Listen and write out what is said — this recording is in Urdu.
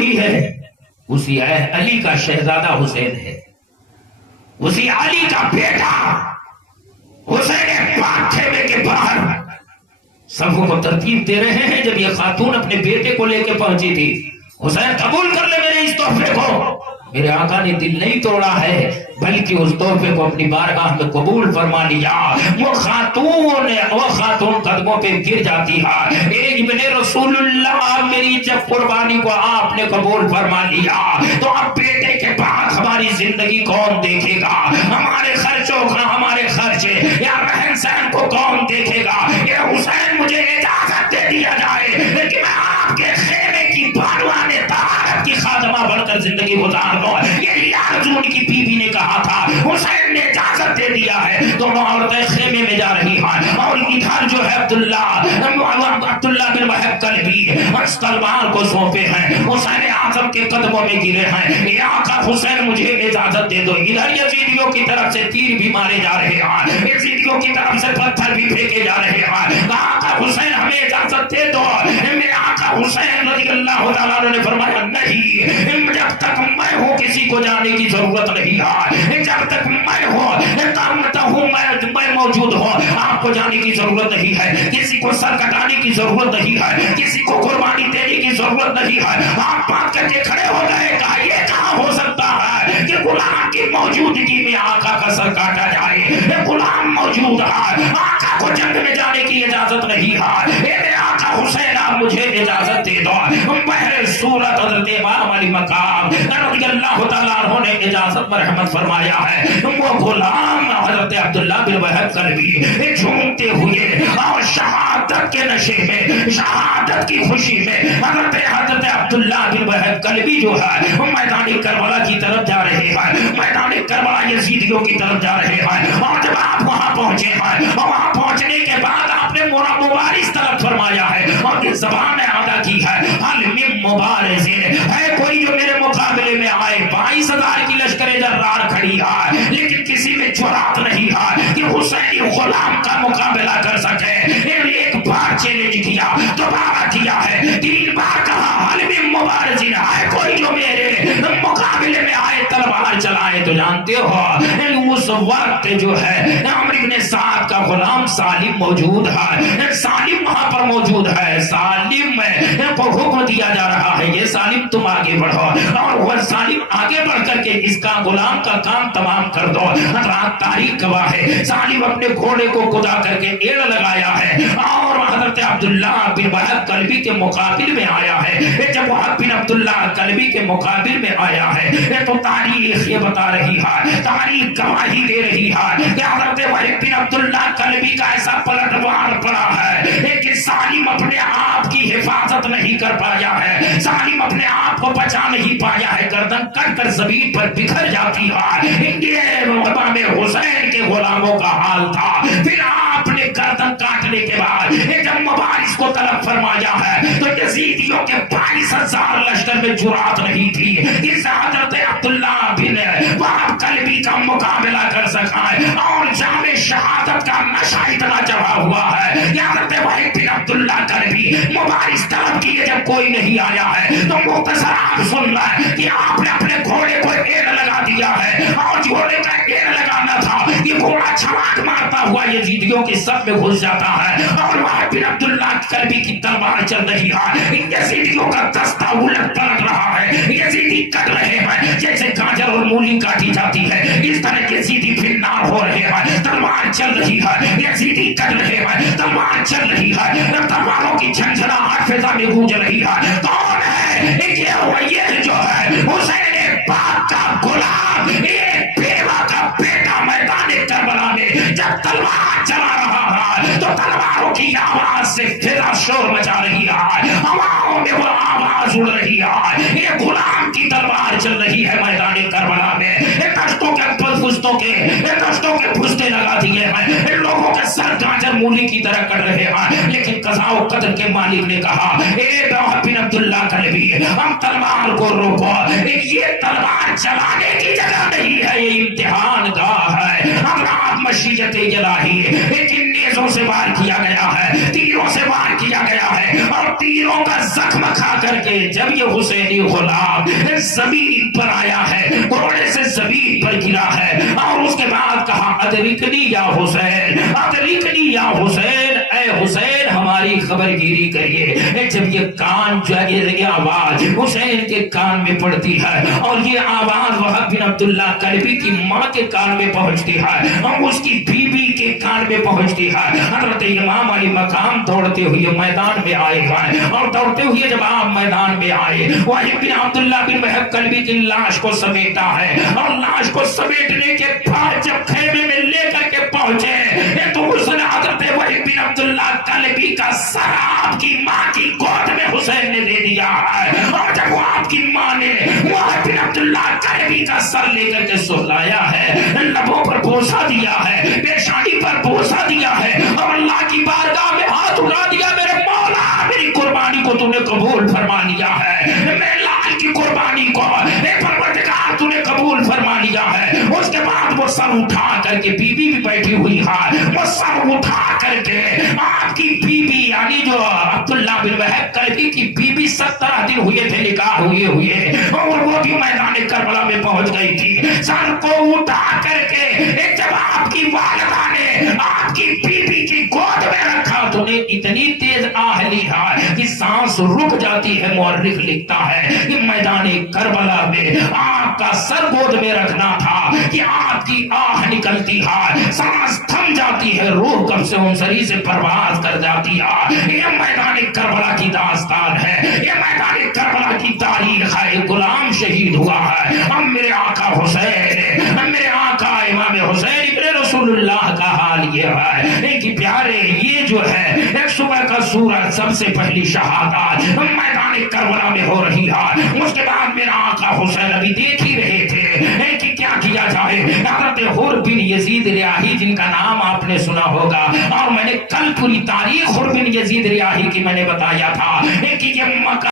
نہیں ہے، اسی علی کا شہزادہ حسین ہے، اسی علی کا بیٹا حسین پاک خیمے کے باہر صفوں کو ترتیب دے رہے ہیں۔ جب یہ خاتون اپنے بیٹے کو لے کے پہنچی تھی، حسین قبول کر لے میرے اس تحفے کو، میرے آقا نے دل نہیں توڑا ہے بلکہ اس تحفے کو اپنی بارگاہ میں قبول فرما لیا۔ وہ خاتون قدموں پہ گر جاتی ہے، اے ابن رسول اللہ، میری جب قربانی کو آپ نے قبول فرما لیا تو اب بیٹے کے بعد ہماری زندگی کون دیکھے گا؟ ہمارے خرچوں کا ہمارے خرچے یا رہن سہن کو کون دیکھے گا؟ یہ حسین مجھے اجازت دے دیا جائے لیکن میں آپ کے خیمے کی بانوان طہارت کی خادمہ بن کر زندگی گزار دو۔ یہ ارجن کی بیوی نے کہا تھا، حسین نے اجازت دے دیا ہے۔ دونوں عورتیں خیمے میں جا رہی ہیں اور ادھر جو ہے عبداللہ بن وہب کلبی تلوار کو سونپے ہیں، حسین اعظم کے قدموں میں گرے ہیں، یا آقا حسین مجھے اجازت دے دو۔ ادھر یزیدیوں کی طرف سے تیر بھی مارے جا رہے ہیں، یزیدیوں کی طرف سے پتھر بھی پھینکے جا رہے ہیں، آقا حسین ہمیں اجازت دے دو۔ میرے آقا حسین رضی اللہ تعالیٰ عنہ نے فرمایا نہیں، جب تک میں ہوں کسی کو جانے کی ضرورت نہیں ہے، جب تک میں ہوں میں موجود ہوں آپ کو جانے کی ضرورت نہیں ہے، کسی کو سر کٹانے کی ضرورت نہیں ہے، کسی کو قربانی دینے کی ضرورت نہیں ہے۔ آپ بات کر کے کھڑے ہو گئے، کہا یہ کہاں ہو سکتا ہے کہ غلام کی موجودگی میں آقا کا سر کاٹا جائے؟ غلام موجود ہے، آقا کو جنگ میں جانے کی اجازت نہیں ہے، میرے آقا حسین آپ مجھے اجازت دے دو۔ بہر صورت حضرت امام علی مقام رضی اللہ تعالیٰ عنہ نے اجازت مرحمت فرمایا ہے۔ وہ غلام حضرت عبداللہ بن وہب کلبی جھومتے ہوئے اور شہادت کے نشے میں، شہادت کی خوشی میں حضرت عبداللہ بن وہب کلبی جو ہے میدان کربلا کی طرف جا رہے ہیں، میدان کربلا یزیدیوں کی طرف جا رہے ہیں۔ اور جب آپ وہاں پہنچے ہیں، وہاں پہنچنے کے بعد آپ نے مبارز طلب فرمایا ہے اور یہ زبان ادا کی ہے، حل من مبارز ہے کوئی جو میرے مقابلے میں آئے؟ 22,000 کی لشکر جرار کھڑی ہے لیکن کسی میں جرات نہیں ہے کہ حسینی غلام کا مقابلہ کر سکے۔ ایک بار چیلنج کیا، دوبارہ کیا ہے، 3 بار کہا حل من مبارز ہے کوئی جو میرے مقابلے میں آئے تلوار چلائے۔ تو جانتے ہو اس وقت جو ہے عمرو بن سعد کا غلام سالم موجود ہے، سالم وہاں پر موجود ہے، سالم کو حکم دیا جا رہا ہے یہ سالم تم آگے بڑھو، اور وہ سالم آگے بڑھ کر کے اس کا غلام کا کام تمام کر دو۔ حضرات تاریخ گواہ ہے، سالم اپنے گھوڑے کو کدا کر کے ایڑ لگایا ہے اور حضرت عبداللہ بن وہب کلبی کے مقابل میں آیا ہے۔ جب وہب بن عبداللہ کلبی کے مقابل میں آیا ہے تو تاریخ یہ بتا رہی ہے، تاریخ گواہی دے رہی ہے کہ حضرت وہب بن عبداللہ کلبی کا ایسا پلٹوار پڑا ہے کہ سالم اپنے آپ کی حفاظت نہیں کر پایا ہے، سالم اپنے آپ کو بچا نہیں پایا ہے، گردن کٹ کر زمین پر بکھر جاتی ہے۔ یہ امام حسین کے غلاموں کا حال تھا۔ پھر آپ نے گردن کاٹنے کے بعد جب مبارز کو طلب فرمایا ہے تو یزیدیوں کے 22,000 لشکر میں جرات نہیں تھی کہ حضرت عبداللہ بن وہب کلبی کا مقابلہ کر سکائے، اور جام شہادت کا نشہ اتنا چڑھا ہوا ہے کہ حضرت وہب بن عبداللہ کلبی مبارز طلب کیے جب کوئی نہیں آیا ہے تو مختصر آپ سن رہا ہے کہ آپ نے اپنے گھوڑے کو ایڑ لگا دیا ہے، اور گھوڑے کا ایڑ لگانا تھا کہ گھوڑا چھلانگ مارتا ہوا یزیدیوں کی سب میں گھس جاتا ہے، اور وہب بن عبداللہ کلبی کی تلوار چل رہی ہے، یزیدیوں کا دستہ الٹ پلٹ رہا ہے، یزیدی کٹ رہے ہیں جیسے گاجر اور مولی کاٹی جاتی ہے، اس طرح یزیدی پھر نار ہو رہے ہیں، تلوار چل رہی ہے، یزیدی کٹ رہے ہیں، تلوار چل رہی ہے، تلواروں کی جھنجھناہٹ فضا میں گونج رہی ہے۔ کون ہے یہ جو ہے حسین پاک کا غلام، ایک بیوہ کا بیٹا میدان کربلا میں جب تلوار چلا رہا ہے تو تلواروں کی آواز سے فضا شور مچا رہی ہے، ہواؤں میں وہ آواز اڑ رہی ہے، یہ غلام کی تلوار چل رہی ہے میدان کربلا میں، کشتوں کے پھستے لگا دیے ہیں، لوگوں کے سر گاجر مولی کی طرح کٹ رہے ہیں، لیکن قضاء و قدر کے مالک نے کہا اے وہب بن عبداللہ کلبی ہم تلوار کو روکو، یہ تلوار چلانے کی جگہ نہیں ہے، یہ امتحان گاہ ہے، حضرات مشیت الہی، لیکن نیزوں سے وار کیا گیا ہے، تیروں سے وار کیا گیا ہے، اور تیروں کا زخم کھا کر کے جب یہ حسینی غلام زمین پر آیا ہے، گھوڑے سے زمین پر گرا ہے، اور اس کے بعد کہا ادرکنی یا حسین، ادرکنی یا حسین، اے حسین ہماری خبر گیری کریے۔ جب یہ کان جو ہے یہ آواز حسین کے کان میں پڑتی ہے، اور یہ آواز وہب بن عبداللہ کلبی کی ماں کے کان میں پہنچتی ہے، اور اس کی بیوی کے کان میں پہنچتی ہے، حضرت امام علی مقام دوڑتے ہوئے میدان میں آئے ہیں، اور دوڑتے ہوئے جب آپ میدان میں آئے، وحب بن عبداللہ بن وہب کلبی کی لاش کو سمیٹا ہے، اور لاش کو سمیٹنے کے بعد جب خیمے میں لے کر کے پہنچے تو اس نے حضرت وحب بن عبداللہ کلبی کا سر آپ کی ماں کی گود میں حسین نے دے دیا ہے، اور جب وہ آپ کی ماں نے وحب بن عبداللہ کلبی کا سر لے کر کے سلایا ہے، لبوں پر بوسہ دیا ہے، پیشانی پر بوسہ دیا ہے، اور اللہ کی بارگاہ میں ہاتھ اٹھا دیا، میرے مولا میری قربانی کو تو نے قبول فرما لیا ہے، میرے لال کی قربانی کو اے پروردگار تو نے قبول فرما لیا ہے۔ اس کے بعد وہ سر اٹھا کر کے بیوی بھی بیٹھی ہوئی ہے، وہ سر اٹھا کر کے آپ کی بیوی یعنی جو عبداللہ بن وہب کلبی کی بیوی 17 دن ہوئے تھے نکاح ہوئے، اور وہ بھی میدان کربلا میں پہنچ گئی تھی، سر کو اٹھا کر کے جب آپ کی والدہ نے آپ کی بیوی کی گود میں رکھا تو نے اتنی تیز آہ لی ہے کہ سانس رک جاتی ہے۔ مورخ لکھتا ہے کہ میدان کربلا میں آپ کا سر گود میں رکھنا تھا کہ آپ کی آہ نکلتی ہے، سانس تھم جاتی ہے، روح کب سے انسری سے پرواز کر جاتی ہے۔ یہ میدان کربلا کی داستان ہے، یہ میدان کربلا کی تاریخ ہے۔ غلام شہید ہوا ہے، اب میرے آقا حسین، میرے آقا امام حسین ابن رسول اللہ کا حال یہ ہے کہ پیارے یہ جو ہے ایک صبح کا سورج سب سے پہلی شہادت میدان کربلا میں ہو رہی ہے، اس کے بعد میرا آقا حسین ابھی دیکھ ہی رہے تھے کہ کیا کیا جائے۔ حضرت حر بن یزید ریاحی جن کا نام آپ نے سنا ہوگا، اور میں نے کل پوری تاریخ حر بن یزید ریاحی کی میں نے بتایا تھا کہ یہ مکہ